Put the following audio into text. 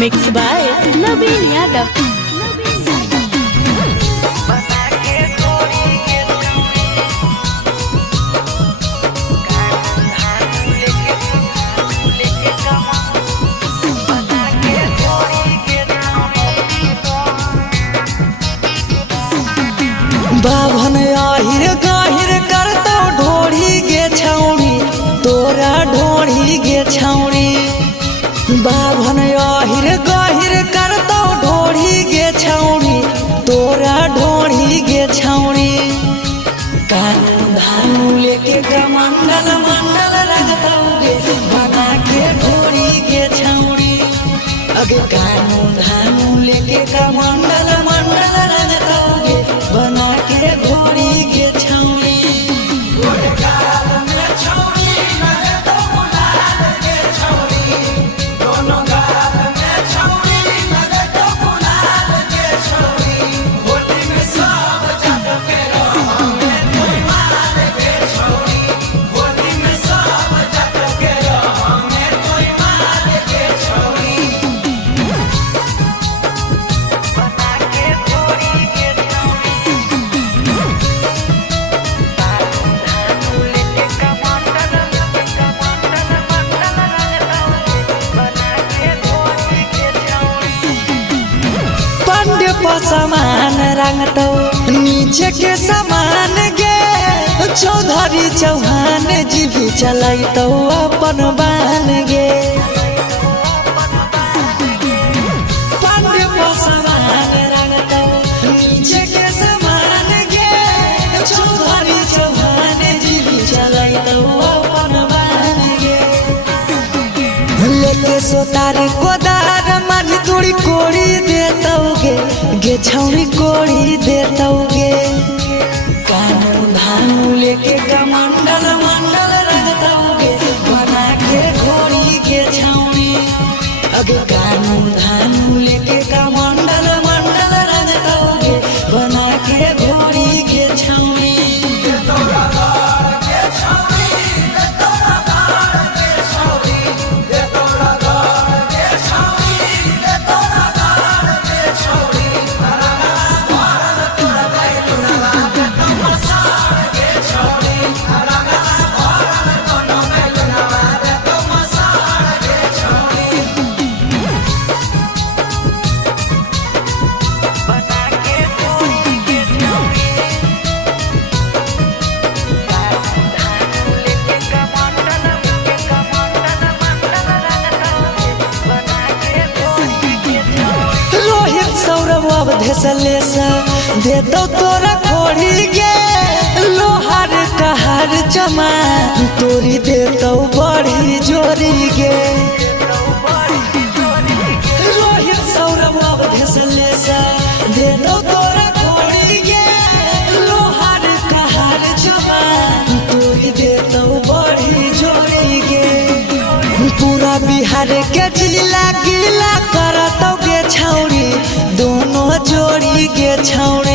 Mixed by Naveen Yadav. बाभन आहिर गाहिर करतो ढोढ़ी गे छौड़ी तोरा ढोढ़ी गे छौड़ी। बाभन आहिर गाहिर करतो ढोढ़ी गे छौड़ी तोरा ढोढ़ी गे छौड़ी। कानून धानू लेके कमंडल मंडल रखतो गे बना के ढोढ़ी गे छौड़ी। अगे कानून धानू लेके कमंडल मंडल रखतो गे बना के ढोढ़ी गे छौड़ी। समान रंगतो नीचे के समान गे चौधरी चौहान जी भी चलैतो अपन बान गे। पांडे समान रंगतो नीचे के समान गे चौधरी चौहान जी भी चलैतो अपन बान गे। लेके सोतार कोदार मारी तोड़ी कोड़ी देतो गे छौड़ी कोड़ी देतो गे। कानून धानू लेके कमंडल मंडल रखतो गे बना के घोड़ी गे छौड़ी। अगे कानून धानू लेके कमंडल मंडल रखतो गे बना के घोड़ी गे छौड़ी। धसलेसा देतो तोरा खोड़ी गे लोहार कहार चमा तोरी देतो बड़ी जोरी गे। रोहित सौरभ धसलेसा देतो तोरा खोड़ी गे लोहार कहार चमा तोरी देतो बड़ी जोरी गे। पूरा बिहार के जिला गिला करतो गे छौड़ी दोनों जोड़ी गे छौड़ी।